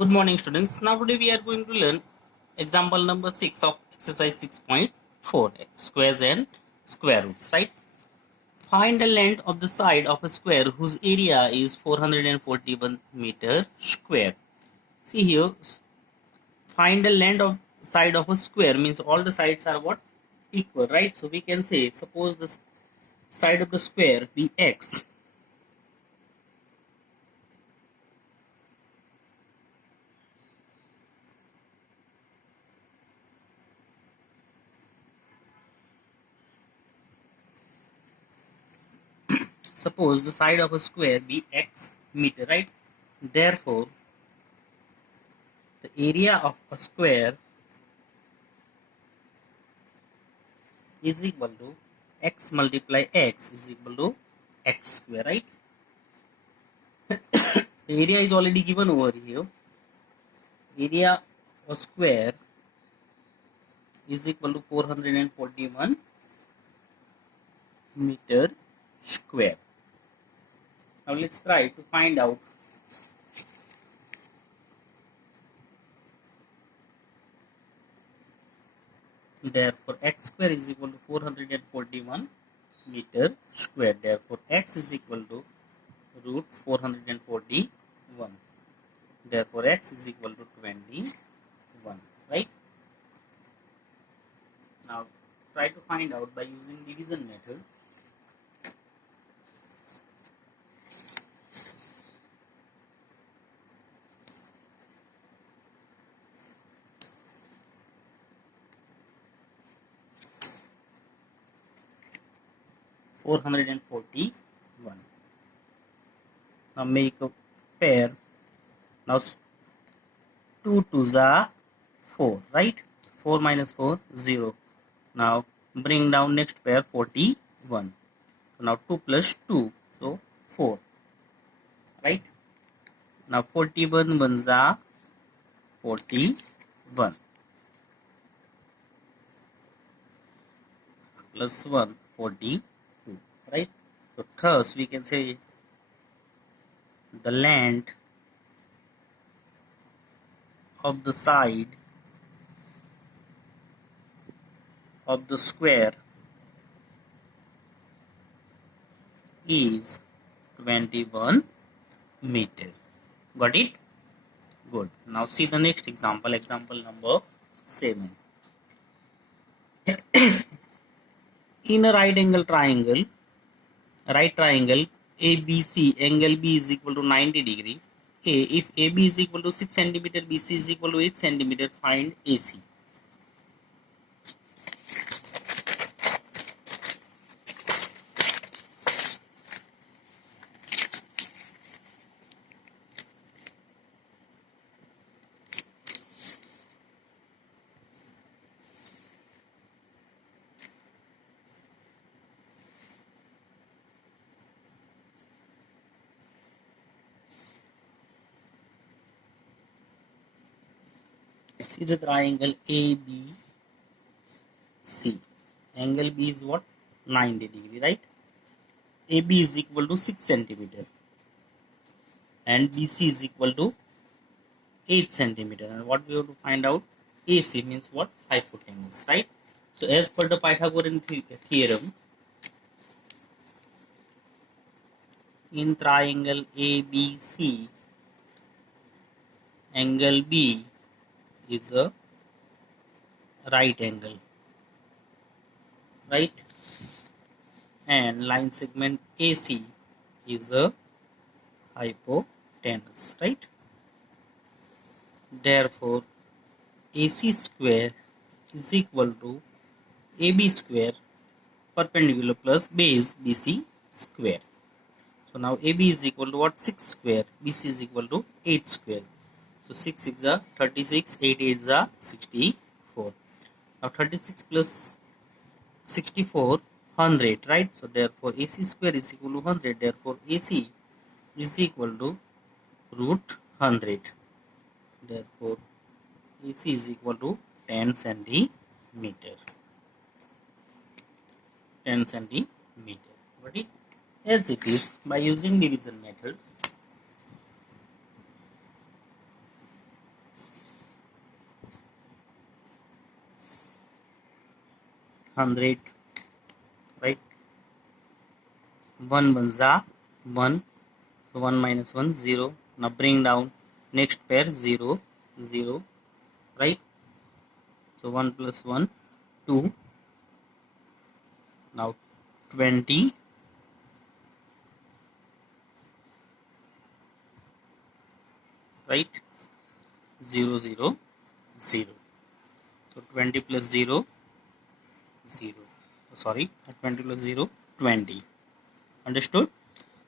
Good morning, students. Now today we are going to learn example number 6 of exercise 6.4, squares and square roots, right? Find the length of the side of a square whose area is 441 meter square. See here, find the length of side of a square means all the sides are what? Equal, right? So we can say, suppose the side of the square be x. Suppose the side of a square be x meter, right? Therefore, the area of a square is equal to x multiply x is equal to x square, right? The area is already given over here. Area of square is equal to 441 meter square. Now let's try to find out therefore x square is equal to 441 meter square. Therefore x is equal to root 441. Therefore x is equal to 21, right? Now try to find out by using division method. Four hundred and 41. Now make a pair. Now 2 2s are 4, right? 4 minus 4 0. Now bring down next pair 41. So now 2 plus 2, so 4, right? Now 41 ones are 41 plus 1 42, right? So thus we can say the length of the side of the square is 21 meter. Got it? Good. Now see the next example, example number 7. In a right triangle, ABC, angle B is equal to 90 degree. If AB is equal to 6 centimeter, BC is equal to 8 centimeter, find AC. See the triangle ABC. Angle B is what? 90 degree, right? AB is equal to 6 centimeter and BC is equal to 8 centimeter. And what we have to find out? AC means what? Hypotenuse, right? So as per the Pythagorean theorem, in triangle ABC, angle B is a right angle, right? And line segment AC is a hypotenuse, right? Therefore, AC square is equal to AB square perpendicular plus base BC square. So now AB is equal to what? 6 square, BC is equal to 8 square. So 6 6 are 36, 8 8 are 64. Now 36 plus 64, 100, right? So therefore AC square is equal to 100. Therefore AC is equal to root 100. Therefore AC is equal to 10 centimeter. 10 centimeter. Got it? As it is, by using division method, 100, right? 1 1 za 1, so 1 minus 1 0. Now bring down next pair 0 0, right? So 1 plus 1 2. Now 20, right? 0 0 0. So 20 plus 0 0, sorry, 20 plus 0 20. Understood?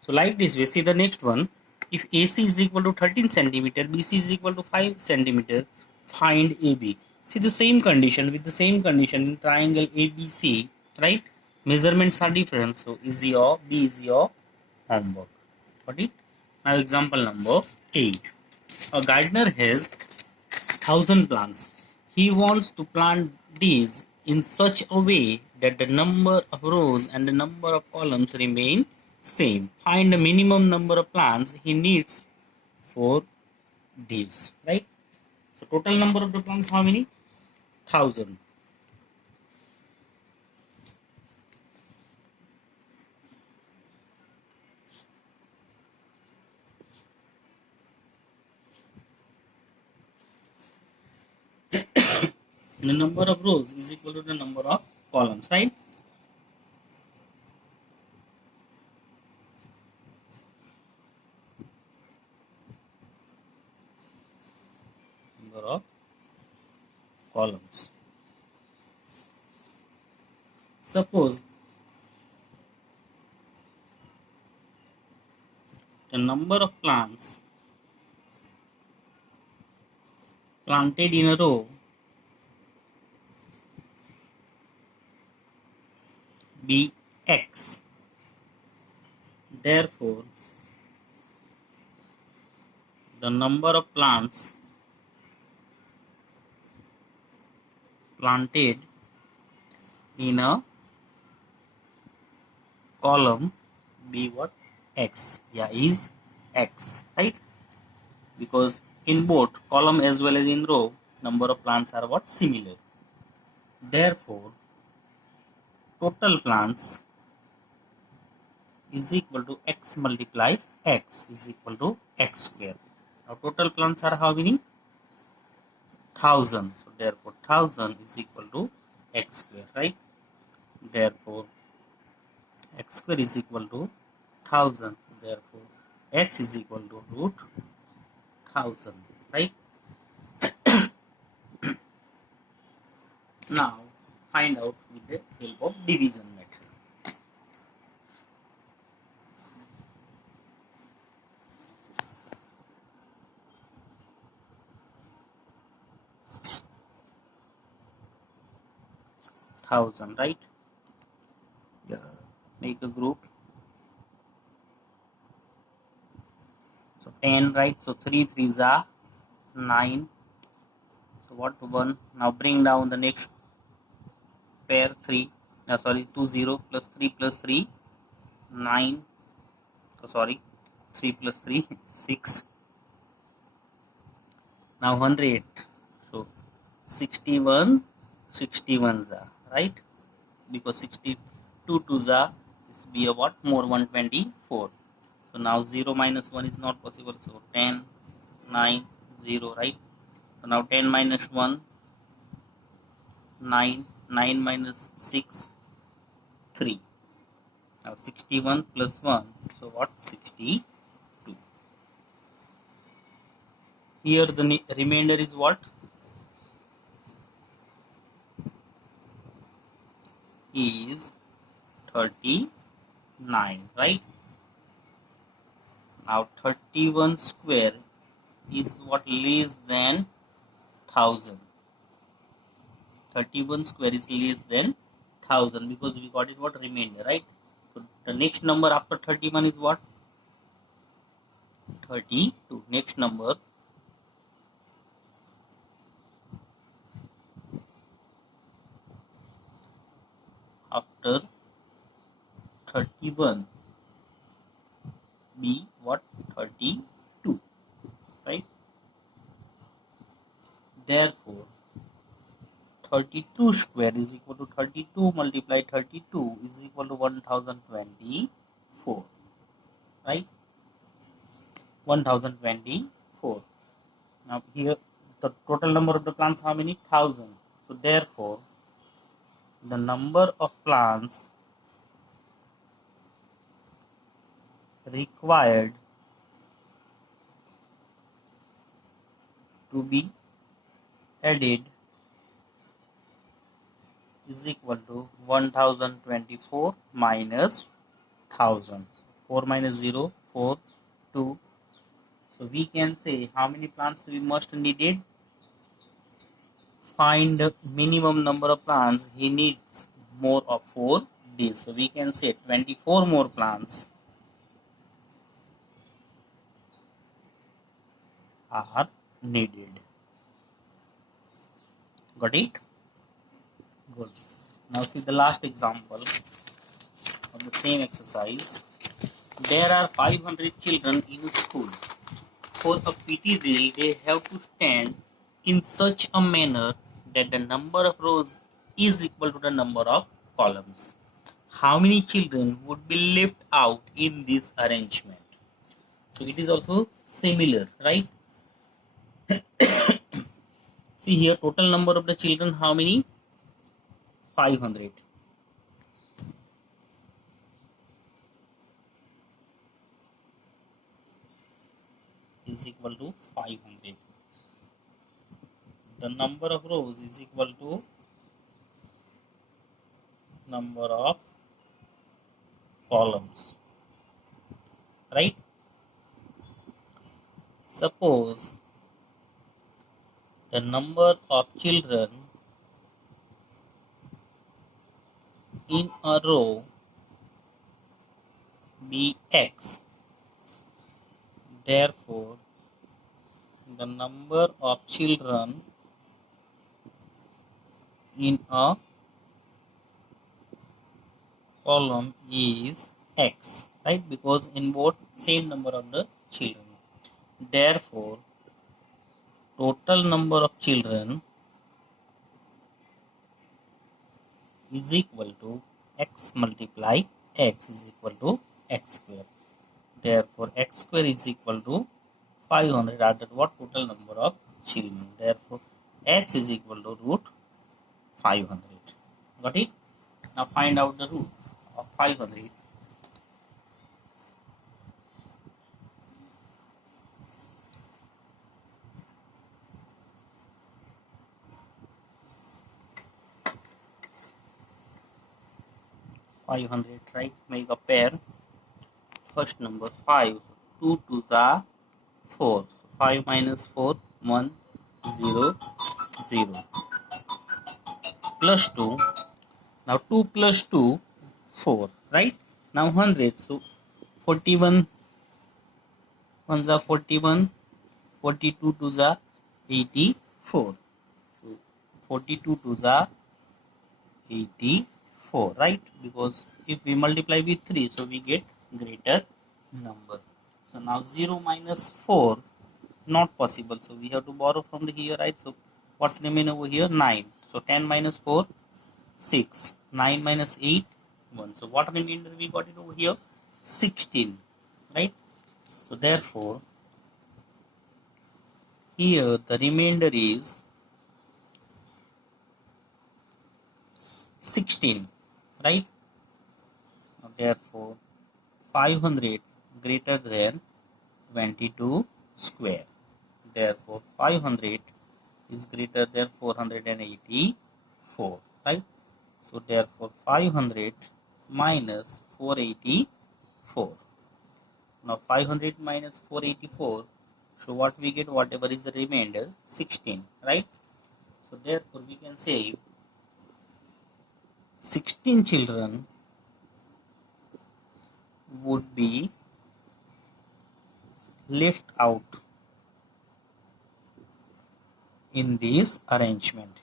So like this we see the next one. If AC is equal to 13 centimeter, BC is equal to 5 centimeter, find AB. See the same condition, with the same condition in triangle ABC, right? Measurements are different, so B is your homework. Got it? Now example number 8. A gardener has 1,000 plants. He wants to plant these in such a way that the number of rows and the number of columns remain same. Find the minimum number of plants he needs for these, right? So total number of the plants how many? 1,000. The number of rows is equal to the number of columns, right? Number of columns. Suppose the number of plants planted in a row be X. Therefore, the number of plants planted in a column be what? X. Yeah, is X, right? Because in both column as well as in row, number of plants are what? Similar. Therefore, total plants is equal to X multiply X is equal to X square. Now total plants are how many? 1,000. So therefore 1,000 is equal to X square, right? Therefore X square is equal to 1,000. Therefore X is equal to root 1,000, right? Now find out with the help of division method. Thousand, right? Yeah. Make a group. So 10, right? So 3 3s are 9. So what 1? Now bring down the next pair 3. Sorry, 2 0 plus 3 plus 3 9. Oh, sorry, 3 plus 3 6. Now 100. So 61 61s are, right? Because 62 2s are, it's be a what? More 124. So now 0 minus 1 is not possible. So 10 9 0, right? So now 10 minus 1 9 9 minus 6 3. Now 61 plus 1, so what? 62. Here the remainder is what? Is 39, right? Now 31 square is what? Less than 1,000. 31 square is less than 1,000 because we got it what? Remainder, right? So the next number after 31 is what? 32. Next number after 31 be what? 32, right? Therefore 32 square is equal to 32 multiply 32 is equal to 1024, right? 1024. Now here the total number of the plants how many? 1000. So therefore the number of plants required to be added is equal to 1024 minus 1000. 4 minus 0, 4, 2. So we can say how many plants we must needed. Find the minimum number of plants he needs more of 4 days. So we can say 24 more plants are needed. Got it? Good. Now see the last example of the same exercise. There are 500 children in a school. For a PT drill, they have to stand in such a manner that the number of rows is equal to the number of columns. How many children would be left out in this arrangement? So it is also similar, right? See here, total number of the children, how many? 500. Is equal to 500. The number of rows is equal to number of columns, right? Suppose the number of children in a row be x. Therefore, the number of children in a column is x, right? Because in both same number of the children. Therefore, total number of children is equal to x multiply x is equal to x square. Therefore, x square is equal to 500 added what total number of children. Therefore, x is equal to root 500. Got it? Now find out the root of 500. Right? Make a pair. First number 5. 2 2s are 4. So 5 minus 4, 1, 0, 0. Plus 2. Now 2 plus 2, 4. Right? Now 100. So 41 1s are 41. 42 2s are 84. So 42 2s are 84, right? Because if we multiply with 3, so we get greater number. So now 0 minus 4 not possible, so we have to borrow from the here, right? So what's remain over here? 9. So 10 minus 4, 6. 9 minus 8, 1. So what remainder we got it over here? 16, right? So therefore here the remainder is 16, right? Therefore 500 greater than 22 square. Therefore 500 is greater than 484, right? So therefore 500 minus 484. Now 500 minus 484, so what we get? Whatever is the remainder, 16, right? So therefore we can say 16 children would be left out in this arrangement.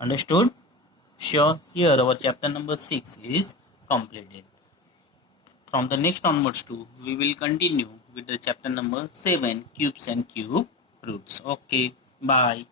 Understood? Sure. Here our chapter number 6 is completed. from the next onwards too, we will continue with the chapter number 7, cubes and cube roots. Okay, bye.